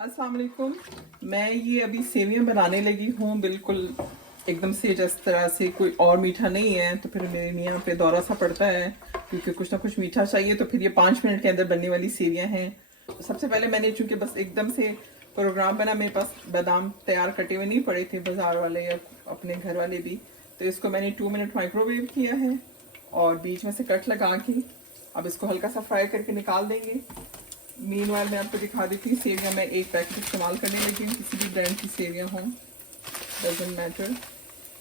अस्सलाम वालेकुम। मैं ये अभी सेवियां बनाने लगी हूँ, बिल्कुल एकदम से जिस तरह से कोई और मीठा नहीं है तो फिर मेरे मियाँ पे दौरा सा पड़ता है क्योंकि कुछ ना कुछ मीठा चाहिए। तो फिर ये 5 मिनट के अंदर बनने वाली सेवियां हैं। तो सबसे पहले मैंने चूंकि बस एकदम से प्रोग्राम बना, मेरे पास बादाम तैयार कटे हुए नहीं पड़े थे बाजार वाले या अपने घर वाले भी, तो इसको मैंने 2 मिनट माइक्रोवेव किया है और बीच में से कट लगा के अब इसको हल्का सा फ्राई करके निकाल देंगे। मीनवाइल मैं आपको दिखा देती हूँ सेवियां मैं एक पैकेट इस्तेमाल करने लगी हूँ, किसी भी ब्रांड की सेवियां हों, डजंट मैटर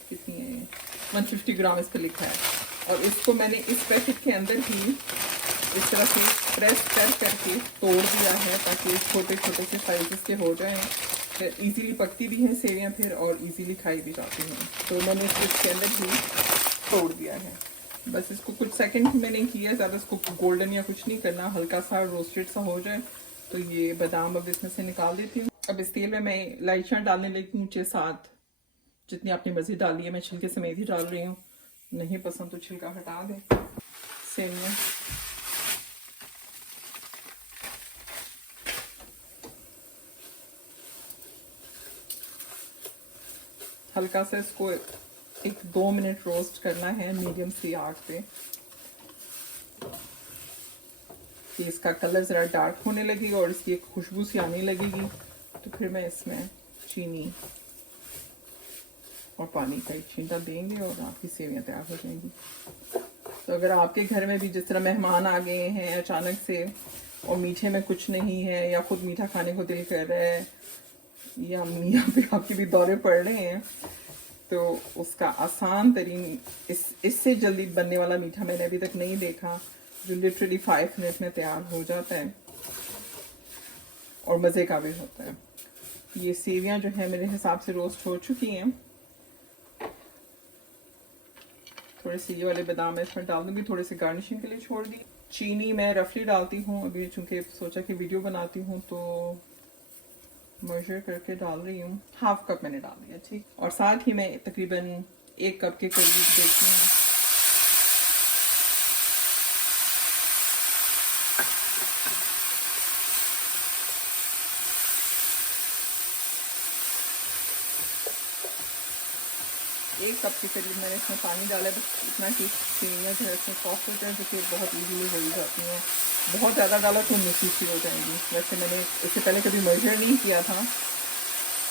कितनी है। 150 ग्राम इस पर लिखा है और इसको मैंने इस पैकेट के अंदर ही इस तरह से प्रेस करके तोड़ दिया है ताकि छोटे छोटे से साइजेस के हो जाएं। फिर इजीली पकती भी हैं सेवियां फिर और इजीली खाई भी जाती हैं। तो मैंने इसके अंदर ही तोड़ दिया है। बस इसको कुछ सेकंड मैंने किया, ज़्यादा इसको गोल्डन या कुछ नहीं करना, हल्का सा रोस्टेड सा हो जाए। तो ये बादाम अब इसमें से निकाल देती हूँ। अब इस तेल में मैं इलायचियाँ डालने लगी हूँ 6-7, जितनी अपनी मर्जी डाली है। मैं छिलके समेत ही डाल रही हूँ, नहीं पसंद तो छिलका हटा दें। सेवियाँ हल्का सा इसको 1-2 मिनट रोस्ट करना है मीडियम सी आग पे कि इसका कलर ज़रा डार्क होने लगेगी और इसकी एक खुशबू सी आने लगेगी। तो फिर मैं इसमें चीनी और पानी का एक छींटा देंगे और आपकी सेवियां तैयार हो जाएंगी। तो अगर आपके घर में भी जिस तरह मेहमान आ गए हैं अचानक से और मीठे में कुछ नहीं है या खुद मीठा खाने को दिल कर रहा है या मियाँ पे आपके भी दौरे पड़ रहे हैं, तो उसका आसान तरीन इससे जल्दी बनने वाला मीठा मैंने अभी तक नहीं देखा, जो लिटरली 5 मिनट में तैयार हो जाता है और मज़े का भी होता है। ये सेवियां जो है मेरे हिसाब से रोस्ट हो चुकी हैं। थोड़े से ये वाले बादाम मैं इसमें डाल दूंगी, थोड़े से गार्निशिंग के लिए छोड़ दी। चीनी मैं रफली डालती हूँ, अभी चूंकि सोचा कि वीडियो बनाती हूँ तो मेजर करके डाल रही हूँ। 1/2 कप मैंने डाल दिया, ठीक। और साथ ही मैं तकरीबन 1 कप के करीब देती हूँ एक कप के करीब मैंने इसमें पानी डाला, बस इतना कि सेवियाँ जो है इसमें सॉफ्ट हो जाए, जो कि बहुत इजीली हो ही जाती हैं। बहुत ज़्यादा डाला तो मिसी सी हो जाएंगी। वैसे मैंने इससे पहले कभी मेजर नहीं किया था,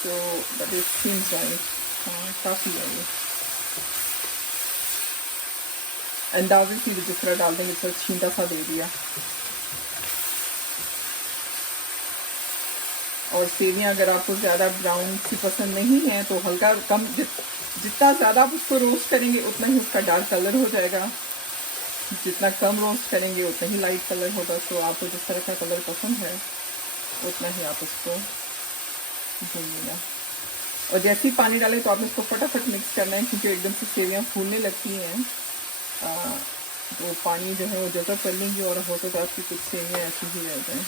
तो बट इट सीम्स राइट, हाँ काफ़ी है ये। अंदाजे से जिस तरह डाल देंगे तो छींटा सा दे दिया। और सेवियाँ अगर आपको ज़्यादा ब्राउन सी पसंद नहीं है तो हल्का कम, जितना ज़्यादा आप उसको रोस्ट करेंगे उतना ही उसका डार्क कलर हो जाएगा, जितना कम रोस्ट करेंगे उतना ही लाइट कलर होगा। तो आपको जिस तरह का कलर पसंद है उतना ही आप उसको भूनिएगा। और जैसे ही पानी डालें तो आपने इसको फटाफट मिक्स करना है क्योंकि एकदम से सेवियाँ फूलने लगती हैं। तो पानी जो है वो जज़ब कर लेंगी और हो सकता है आपकी कुछ सेवियाँ ऐसी ही रह जाएँ।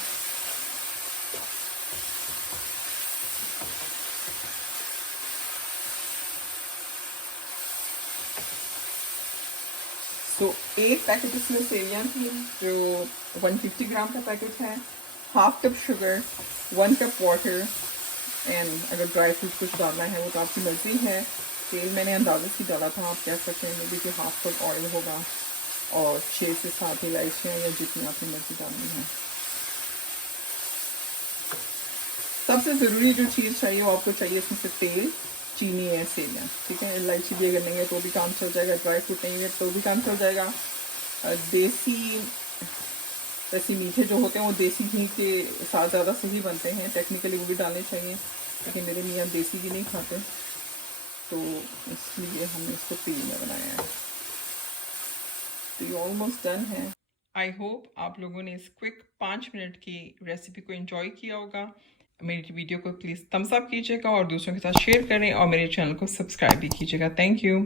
तो एक पैकेट इसमें सेवियाँ थी जो 150 ग्राम का पैकेट है। 1/2 cup sugar, 1 cup water and अगर ड्राई फ्रूट कुछ डालना है वो तो आपकी मर्जी है। तेल मैंने अंदाजे से डाला था, आप कह सकते हैं मे बी कि 1/2 कप ऑयल होगा और 6 से 7 इलायचियाँ या जितनी आपकी मर्जी डालनी है। सबसे ज़रूरी जो चीज़ चाहिए वो आपको चाहिए इसमें से तेल, चीनी है, सेवियाँ, ठीक है। इलायची भी अगर नहीं है तो भी काम चल जाएगा, ड्राई फ्रूट नहीं है तो भी काम चल जाएगा। देसी वैसे मीठे जो होते हैं वो देसी घी के साथ ज़्यादा सही बनते हैं, टेक्निकली वो भी डालने चाहिए, लेकिन मेरे मियाँ देसी घी नहीं खाते तो इसलिए हमने इसको तेल में बनाया है। तो ये ऑलमोस्ट डन है। आई होप आप लोगों ने इस क्विक 5 मिनट की रेसिपी को एंजॉय किया होगा। मेरी वीडियो को प्लीज़ थम्स अप कीजिएगा और दूसरों के साथ शेयर करें और मेरे चैनल को सब्सक्राइब भी कीजिएगा। Thank you.